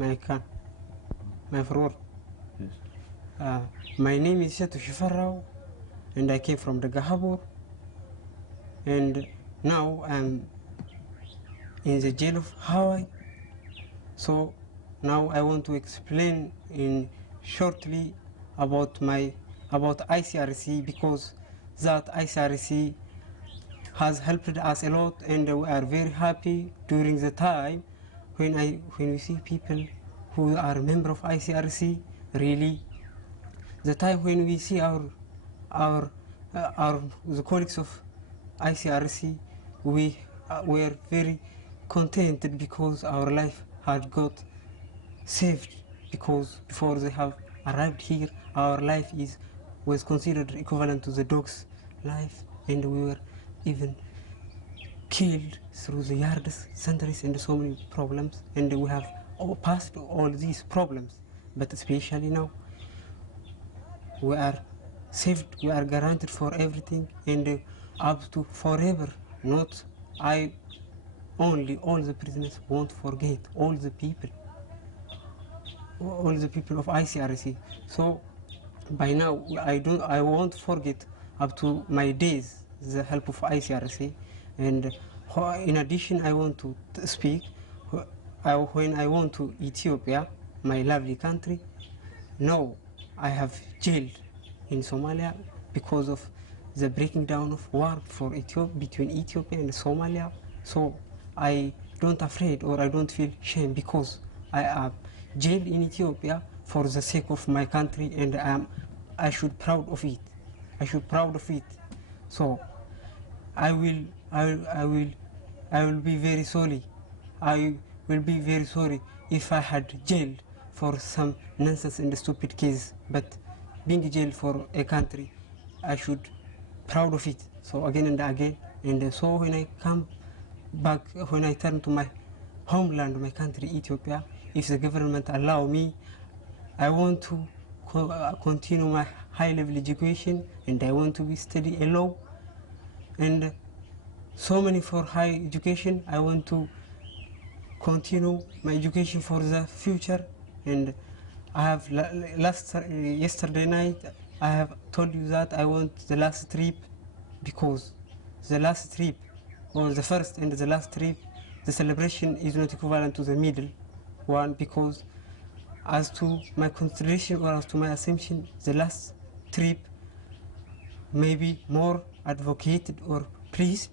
my forward. Yes. My name is Shetu Shifarao, and I came from the Gahabur, and now I'm in the jail of Hawaii. So now I want to explain in shortly about ICRC, because that ICRC has helped us a lot, and we are very happy during the time when we see people who are a member of ICRC. Really, the time when we see the colleagues of ICRC, we were very contented because our life had got saved, because before they have arrived here, our life was considered equivalent to the dog's life, and we were even killed through the yards, centuries, and so many problems, and we have passed all these problems. But especially now, we are saved, we are guaranteed for everything, and up to forever. Not I only, all the prisoners won't forget, all the people of ICRC. So by now I won't forget up to my days the help of ICRC. And in addition, I want to speak when I went to Ethiopia, my lovely country. No, I have jailed in Somalia because of the breaking down of war between Ethiopia and Somalia. So I don't afraid, or I don't feel shame, because I am jailed in Ethiopia for the sake of my country, and I should proud of it. I should proud of it. So I will be very sorry. I will be very sorry if I had jailed for some nonsense and stupid case. But being jailed for a country, I should proud of it. So again and again, and so when I come back, when I turn to my homeland, my country, Ethiopia, if the government allow me, I want to continue my high-level education, and I want to study a law, and so many for high education. I want to continue my education for the future, and I have yesterday night I have told you that I want the last trip, because the last trip, or the first and the last trip, the celebration is not equivalent to the middle one, because as to my consideration, or as to my assumption, the last trip may be more advocated or pleased,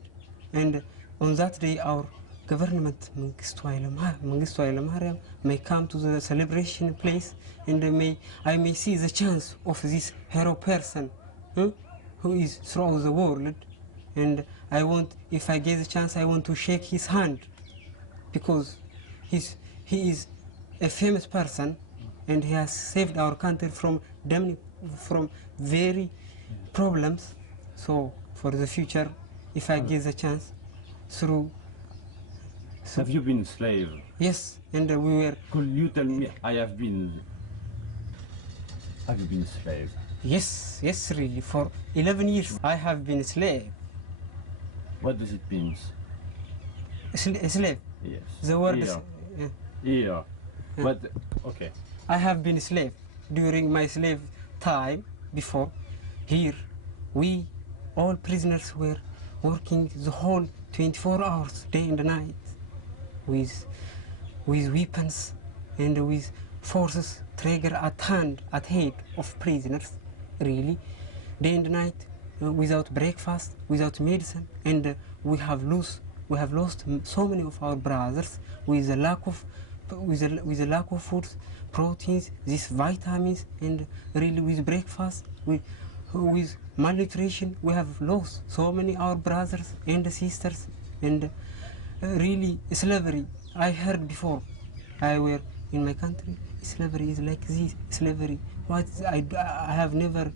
and on that day our government, Mengistu Haile Mariam, may come to the celebration place, and I may see the chance of this hero person who is throughout the world, and I want, if I get the chance, I want to shake his hand, because he is a famous person, and he has saved our country from very problems. So for the future, if I get the chance, Have you been a slave? Yes, and we were. Could you tell me, have you been a slave? Yes, really. For 11 years, I have been a slave. What does it mean? A slave? Yes. The word is. Yeah. But, okay. I have been a slave during my slave time before. Here, all prisoners were working the whole 24 hours, day and night, with weapons and with forces, trigger at head of prisoners, really, day and night, without breakfast, without medicine, and we have lost so many of our brothers with the lack of food, proteins, these vitamins, and really with breakfast, with malnutrition. We have lost so many our brothers and sisters, and really slavery. I heard before I were in my country, slavery is like this. Slavery, I have never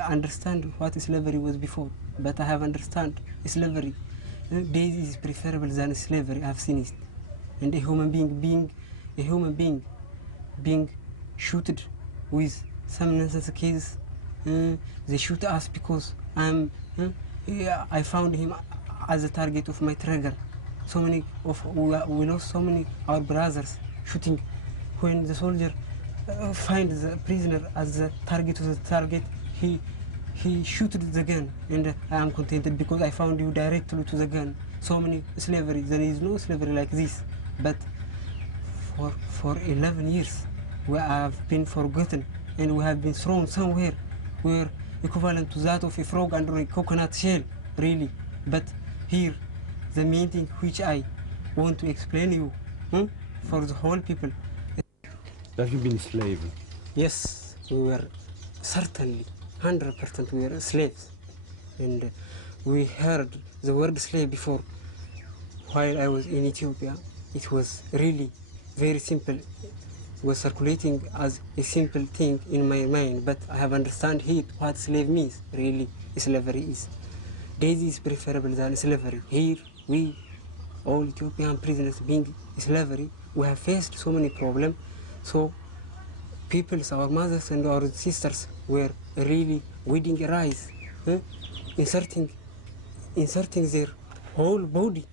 understand what slavery was before, but I have understand slavery. Days is preferable than slavery. I have seen it, and a human being being shooted with some nonsense case. They shoot us because I found him as a target of my trigger. We lost so many our brothers shooting when the soldier finds the prisoner as the target of the target, he shoots the gun, and I am contented because I found you directly to the gun. So many slavery, there is no slavery like this, but for 11 years we have been forgotten and we have been thrown somewhere where equivalent to that of a frog under a coconut shell, really. But here, the main thing which I want to explain you for the whole people. Have you been slave? Yes, we were certainly 100% we were slaves, and we heard the word slave before. While I was in Ethiopia, it was really very simple. It was circulating as a simple thing in my mind, but I have understand here what slave means. Really, slavery is. Daisy is preferable than slavery. Here, we, all Ethiopian prisoners being slavery, we have faced so many problems. So people, our mothers and our sisters were really weeding rice, inserting their whole body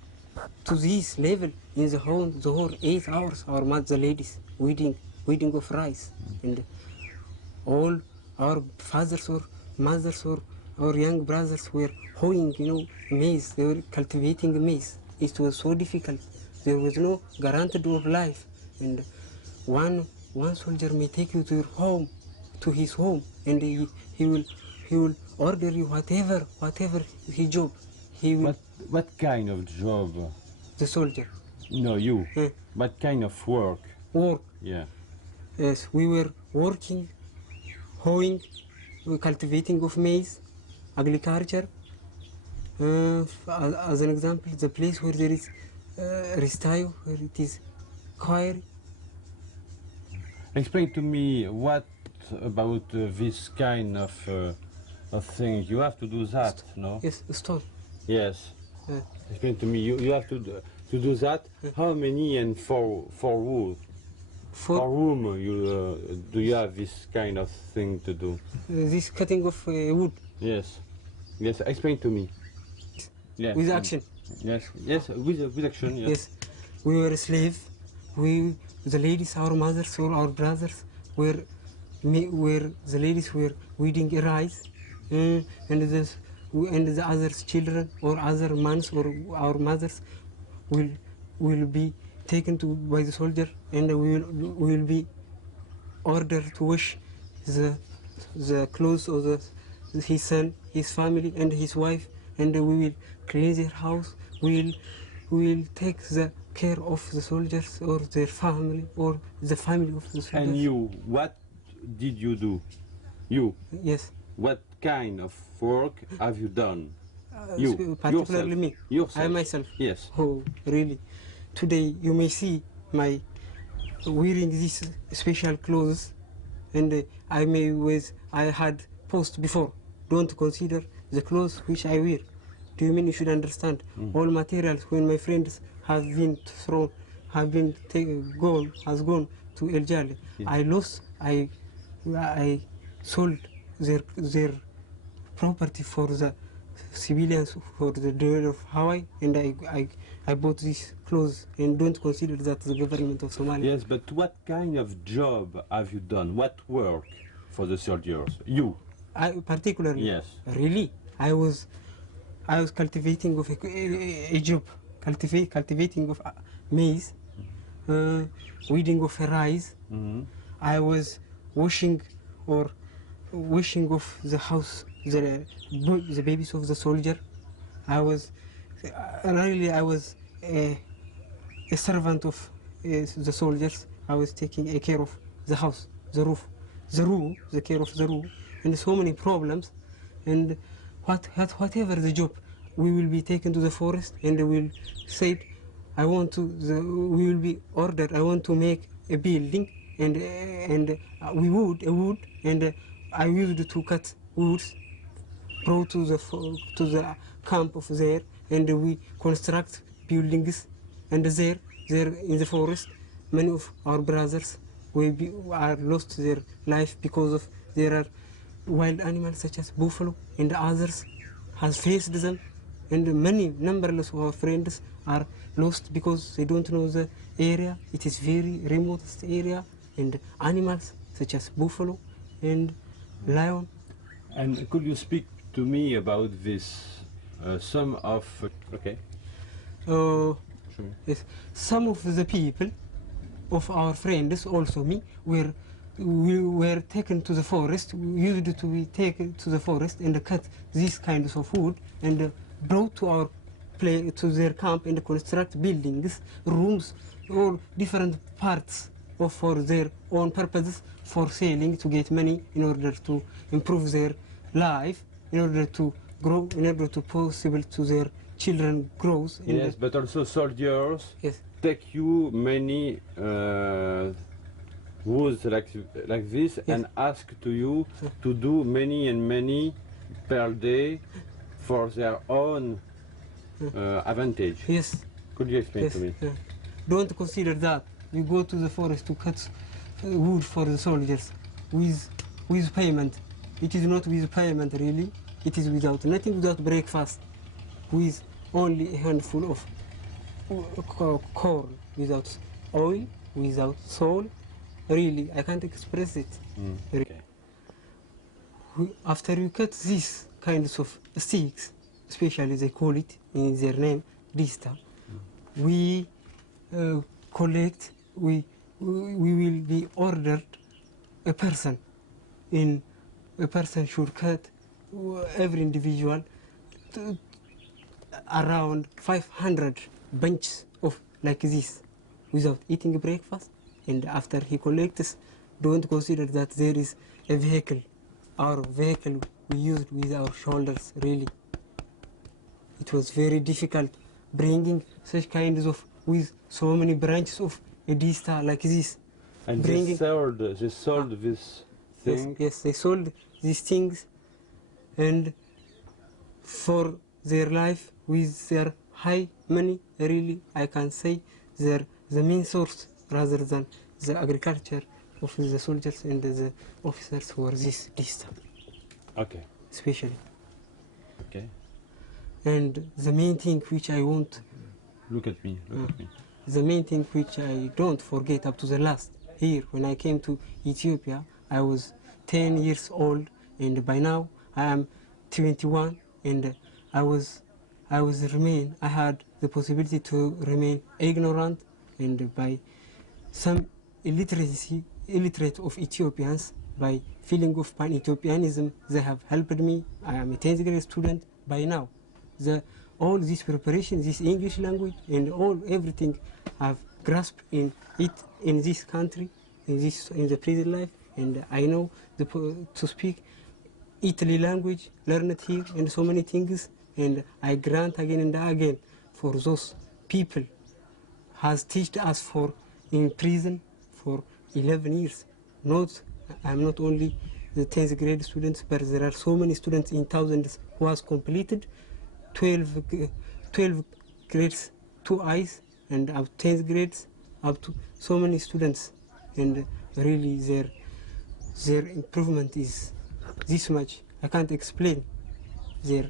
to this level in the whole 8 hours. Our mothers, the ladies, weeding of rice, and all our fathers or mothers or our young brothers were hoeing, maize. They were cultivating maize. It was so difficult. There was no guarantee of life, and one soldier may take you to your home, to his home, and he will order you whatever his job. He will. What kind of job? The soldier. No, you. What kind of work? Work. Yeah. Yes, we were working, hoeing, cultivating of maize, agriculture. As an example, the place where there is Ristayo, where it is quarry. Explain to me what about this kind of thing. You have to do that, no? Yes, stone. Yes. Explain to me. You have to do that. How many and for who? For whom do you have this kind of thing to do? This cutting of wood. Yes. Yes. Explain to me. Yes. With action. Yes. Yes. With action. Yes. Yes. We were slaves. The ladies, our mothers or our brothers, were the ladies were weeding rice, and the other children or other mans or our mothers will be taken by the soldier, and we will be ordered to wash the clothes of his son, his family, and his wife, and we will clean their house. We will take the care of the soldiers or their family or the family of the soldiers. And you, what did you do? You? Yes. What kind of work have you done? Particularly me. Yourself. I myself. Yes. Oh, really? Today you may see my wearing these special clothes, and I had posed before. Don't consider the clothes which I wear. Do you mean you should understand? All materials when my friends have been thrown, have been gone to El Jale. Yeah. I sold their property for the civilians for the duel of Hawaii, and I bought these clothes, and don't consider that the government of Somalia. Yes, but what kind of job have you done? What work for the soldiers? You? Particularly? Yes. Really? I was cultivating of a job, cultivating of maize, weeding of rice. I was washing of the house, the babies of the soldier. I was a servant of the soldiers. I was taking care of the house, the roof, the care of the roof, and so many problems. And whatever the job, we will be taken to the forest, and we will say, we will be ordered, I want to make a building, and we wood, and I used to cut woods, brought to the camp of there, and we construct buildings, and there in the forest, many of our brothers are lost their life because of there are wild animals such as buffalo, and others has faced them, and many numberless of our friends are lost because they don't know the area. It is very remote area, and animals such as buffalo and lion. And could you speak to me about this? Some of okay. Uh, Sure. yes, some of the people of our friends, also me, we were taken to the forest. We used to be taken to the forest and cut these kinds of wood and brought to our to their camp and construct buildings, rooms, all different parts of for their own purposes for selling to get money in order to improve their life, in order to grow, in order to possible to their children grows. Yes, but also soldiers Yes. take you many woods like this and ask to you to do many and many per day for their own advantage. Yes. Could you explain Yes. to me? Don't consider that. We go to the forest to cut wood for the soldiers with payment. It is not with payment really. It is without nothing, without breakfast, with only a handful of corn, without oil, without salt. Really, I can't express it. Okay. After you cut these kinds of sticks, especially they call it in their name, dista, we collect, we will be ordered a person. A person should cut every individual around 500 bunches of like this without eating breakfast. And after he collects, don't consider that there is a vehicle. Our vehicle we used with our shoulders, really. It was very difficult bringing such kinds of, with so many branches of a dista like this. And bringing, they sold this thing? Yes, they sold these things, and for their life with their high money, really, I can say the main source rather than the agriculture of the soldiers and the officers were this dista. Okay. Especially. Okay. And the main thing which I want, look at me. the main thing which I don't forget up to the last here, when I came to Ethiopia, I was 10 years old, and by now I am 21, and I had the possibility to remain ignorant, and by some illiterate of Ethiopians, by feeling of pan-Ethiopianism, they have helped me. I am a 10th grade student by now. All this preparation, this English language, and everything I've grasped in it in this country, in the present life, and I know to speak Italy language, learn it here, and so many things, and I grant again and again for those people has taught us for in prison for 11 years. I'm not only the 10th grade students, but there are so many students in thousands who has completed 12 grades, 2 I's, and up 10th grades, up to so many students, and really their improvement is this much. I can't explain their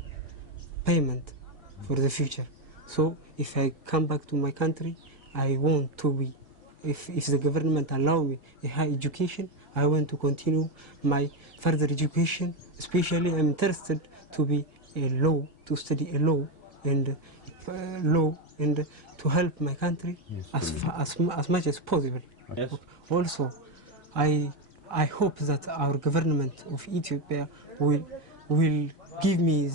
payment for the future. So if I come back to my country, I want to be, if the government allow me a high education, I want to continue my further education. Especially I'm interested to be to study a law and to help my country as much as possible. Yes. Also, I hope that our government of Ethiopia will give me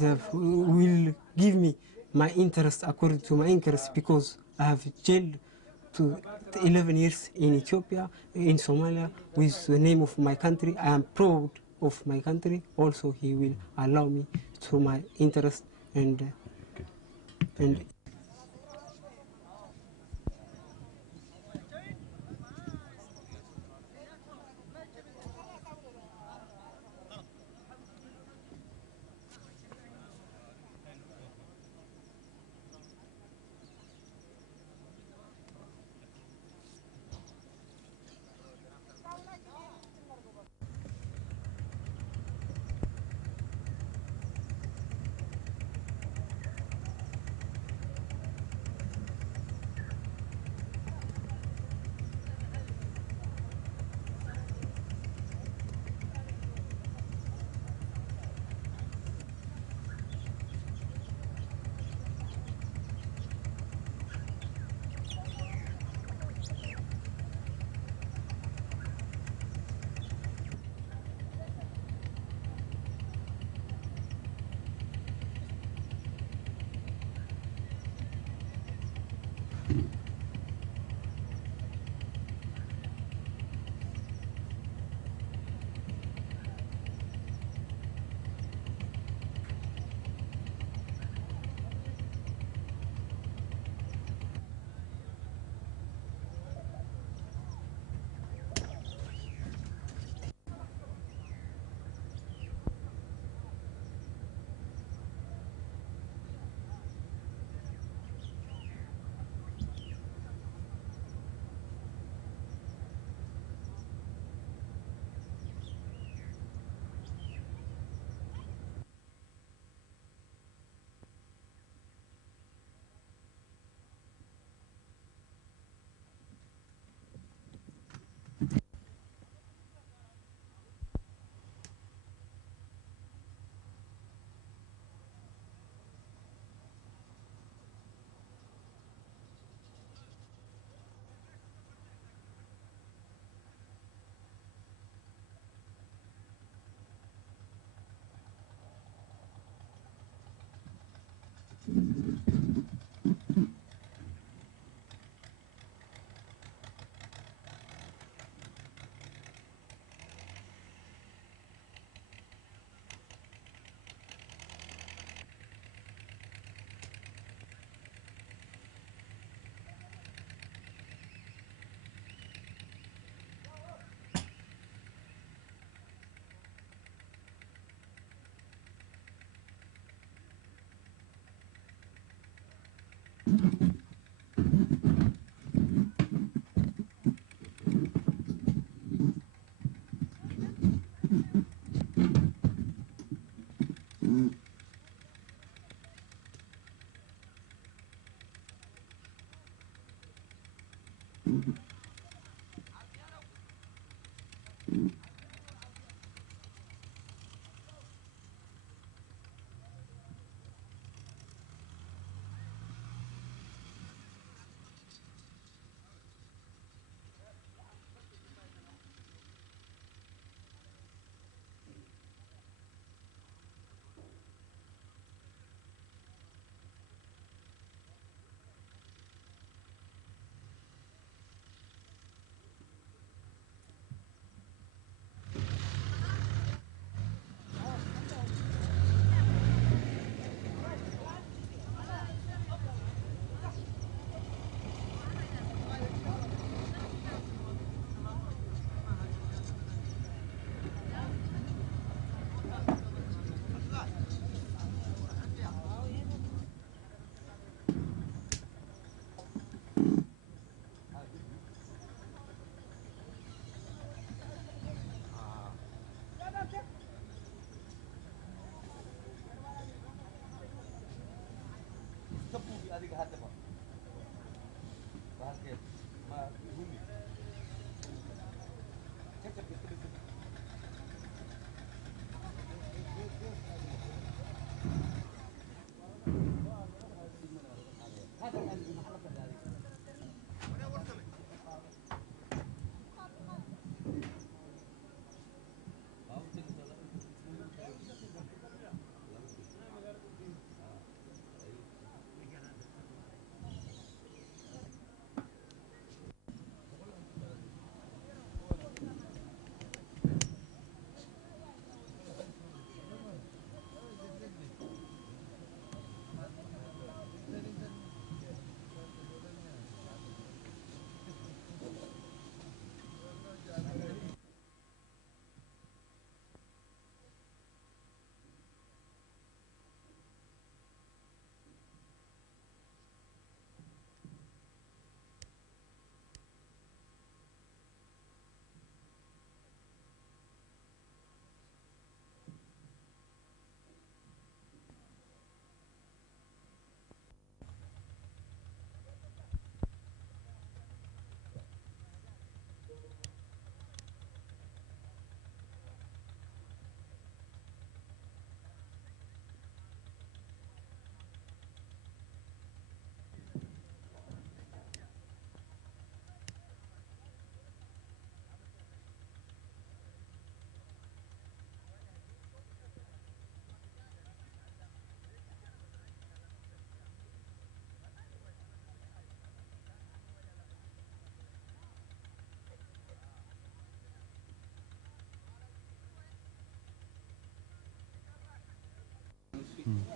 my interest according to my interest, because I have jailed to 11 years in Ethiopia, in Somalia, with the name of my country. I am proud of my country. Also, he will allow me to my interest and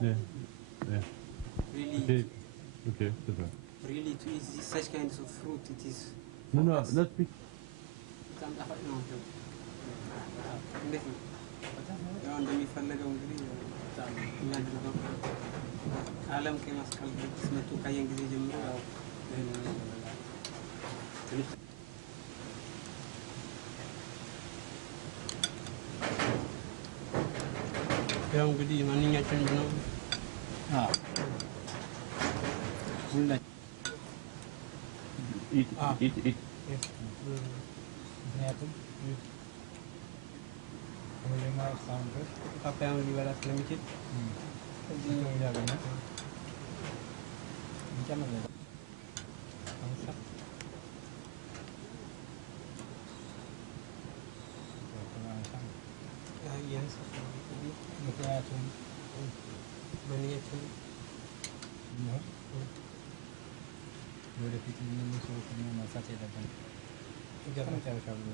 Yeah. Yeah. Really, Okay. Okay. That's right. really to eat such kinds of fruit, it is. No, no, us. not big. እንዴት ነው? ያው እንደሚፈለገው እንግዲህ እናድርገው። ዓለም ቀይ መስቀል ድረስ መጥቶ ካየን ጊዜ ጀምሮ ያው ያው እንግዲህ ማንኛችንም ነው Eat. ምክንያቱም ሁሌማው ሳውንድ ፓፓያውን ሊበላ ስለሚችል እዚህ ነው ያገኘው እንጨምር ነው አንሳ ምክንያቱም ማንኛችንም ወደፊት ምን ሰዎች ነው ማሳት ያለብን መጨረሻ ብሎ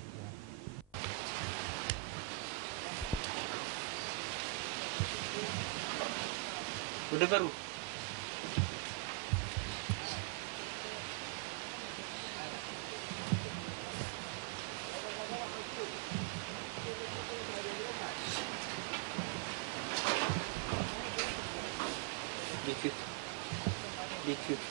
ወደ በሩ ቢክዩት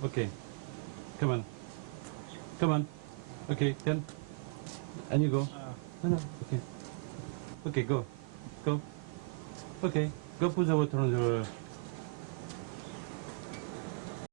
Okay. Come on. Come on. Okay, then. And you go. No, no. Okay. Okay, go. Go. Okay. Go put the water on the